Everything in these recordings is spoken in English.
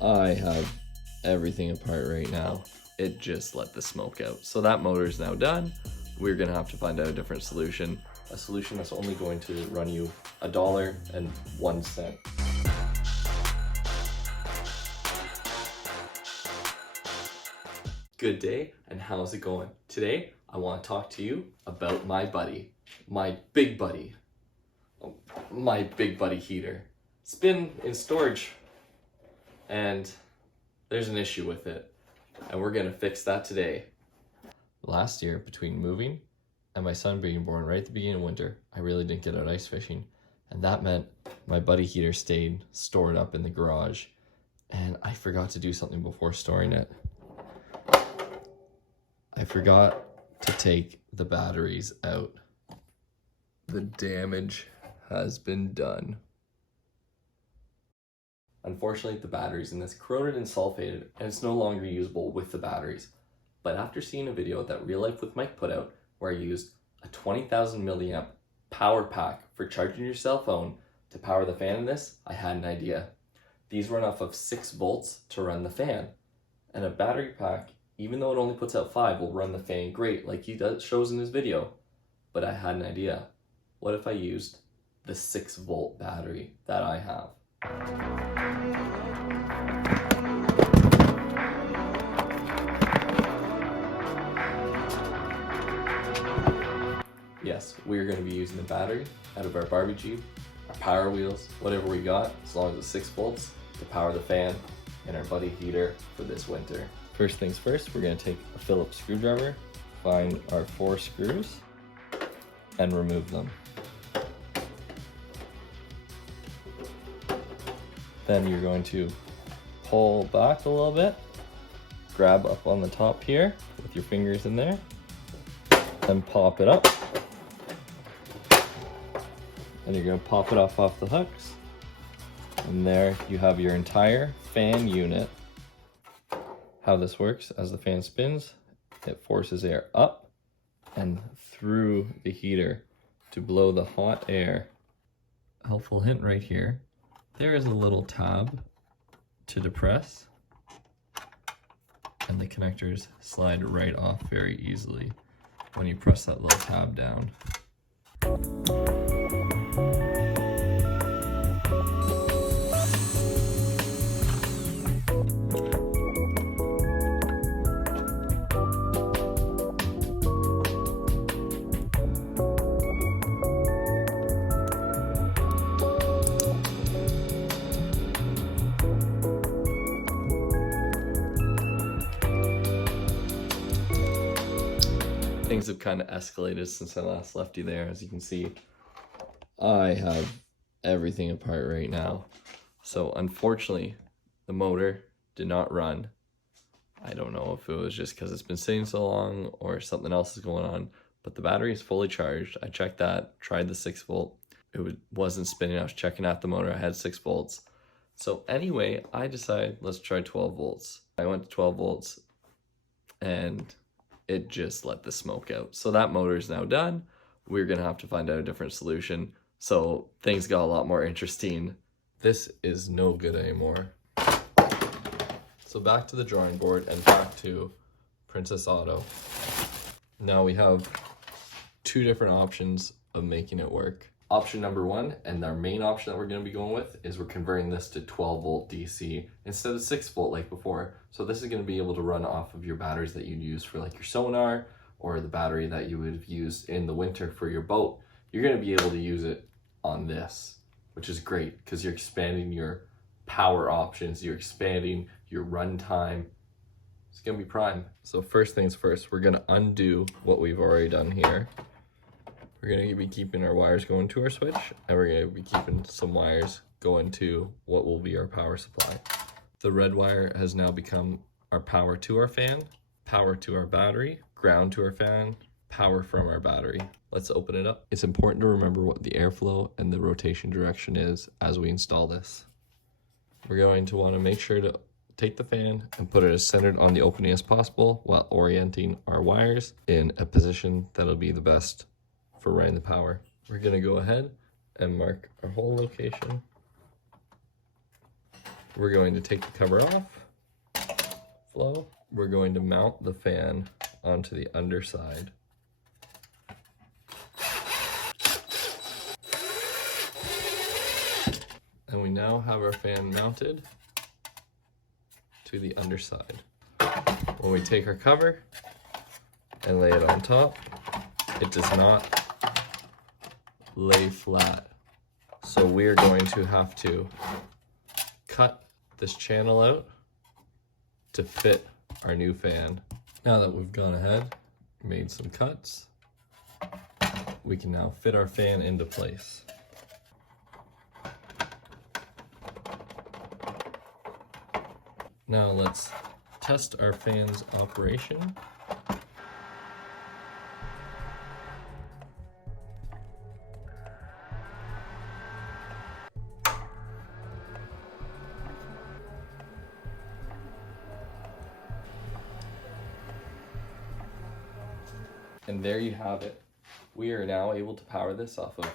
I have everything apart right now. It just let the smoke out. So that motor is now done. We're gonna have to find out a different solution. A solution that's only going to run you $1.01. Good day, and how's it going? Today, I want to talk to you about my buddy, my big buddy heater. It's been in storage, and there's an issue with it, and we're gonna fix that today. Last year, between moving and my son being born right at the beginning of winter, I really didn't get out ice fishing, and that meant my buddy heater stayed stored up in the garage, and I forgot to do something before storing it. I forgot to take the batteries out. The damage has been done. Unfortunately, the batteries in this corroded and sulfated, and it's no longer usable with the batteries. But after seeing a video that Real Life with Mike put out, where I used a 20,000 milliamp power pack for charging your cell phone to power the fan in this, I had an idea. These run off of 6 volts to run the fan, and a battery pack, even though it only puts out 5, will run the fan great like he shows in his video. But I had an idea. What if I used the 6-volt battery that I have? Yes, we're going to be using the battery out of our Barbie Jeep, our power wheels, whatever we got, as long as it's 6 volts, to power the fan and our buddy heater for this winter. First things first, we're going to take a Phillips screwdriver, find our 4 screws, and remove them. Then you're going to pull back a little bit, grab up on the top here with your fingers in there, then pop it up. And you're going to pop it off the hooks. And there you have your entire fan unit. How this works, as the fan spins, it forces air up and through the heater to blow the hot air. Helpful hint right here. There is a little tab to depress, and the connectors slide right off very easily when you press that little tab down. Things have kind of escalated since I last left you there. As you can see, I have everything apart right now. So unfortunately, the motor did not run. I don't know if it was just because it's been sitting so long or something else is going on, but the battery is fully charged. I checked that, tried the 6 volt. It wasn't spinning. I was checking out the motor. I had 6 volts. So anyway, I decided let's try 12 volts. I went to 12 volts and it just let the smoke out. So that motor is now done. We're gonna have to find out a different solution. So things got a lot more interesting. This is no good anymore. So back to the drawing board and back to Princess Auto. Now we have 2 different options of making it work. Option number 1, and our main option that we're going to be going with, is we're converting this to 12 volt DC instead of 6 volt like before. So this is going to be able to run off of your batteries that you'd use for like your sonar, or the battery that you would have used in the winter for your boat. You're going to be able to use it on this, which is great because you're expanding your power options, you're expanding your run time. It's going to be prime. So first things first, we're going to undo what we've already done here. We're going to be keeping our wires going to our switch, and we're going to be keeping some wires going to what will be our power supply. The red wire has now become our power to our fan, power to our battery, ground to our fan, power from our battery. Let's open it up. It's important to remember what the airflow and the rotation direction is as we install this. We're going to want to make sure to take the fan and put it as centered on the opening as possible while orienting our wires in a position that'll be the best for running the power. We're going to go ahead and mark our hole location. We're going to take the cover off. Flow. We're going to mount the fan onto the underside. And we now have our fan mounted to the underside. When we take our cover and lay it on top, it does not lay flat. So we're going to have to cut this channel out to fit our new fan. Now that we've gone ahead, made some cuts, we can now fit our fan into place. Now let's test our fan's operation. And there you have it. We are now able to power this off of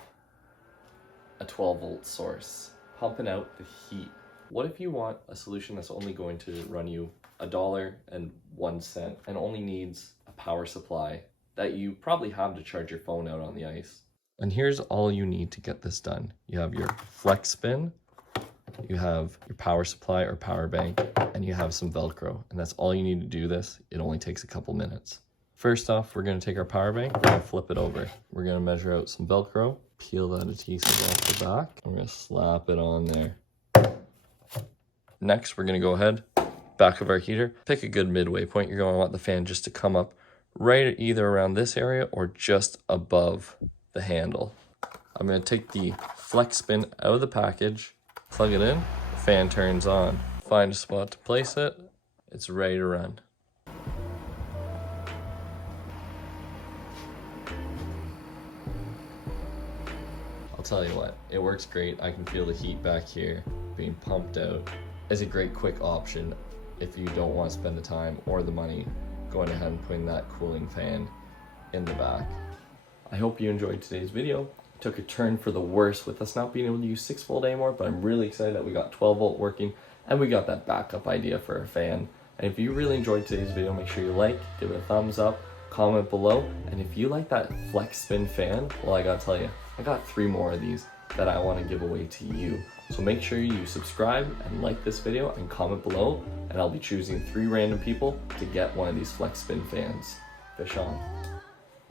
a 12-volt source, pumping out the heat. What if you want a solution that's only going to run you $1.01 and only needs a power supply that you probably have to charge your phone out on the ice? And here's all you need to get this done. You have your flex spin, you have your power supply or power bank, and you have some Velcro. And that's all you need to do this. It only takes a couple minutes. First off, we're going to take our power bank, we're going to flip it over. We're going to measure out some Velcro, peel that adhesive off the back, and we're going to slap it on there. Next, we're going to go ahead, back of our heater, pick a good midway point. You're going to want the fan just to come up right either around this area or just above the handle. I'm going to take the flex spin out of the package, plug it in, the fan turns on. Find a spot to place it, it's ready to run. I'll tell you what, it works great. I can feel the heat back here being pumped out. It's a great quick option if you don't want to spend the time or the money going ahead and putting that cooling fan in the back. I hope you enjoyed today's video. It took a turn for the worse with us not being able to use 6-volt anymore, but I'm really excited that we got 12-volt working and we got that backup idea for our fan. And if you really enjoyed today's video, make sure you like, give it a thumbs up, comment below, and if you like that flex spin fan, well, I gotta tell you, I got 3 more of these that I want to give away to you. So make sure you subscribe and like this video and comment below, and I'll be choosing 3 random people to get one of these flex spin fans. Fish on.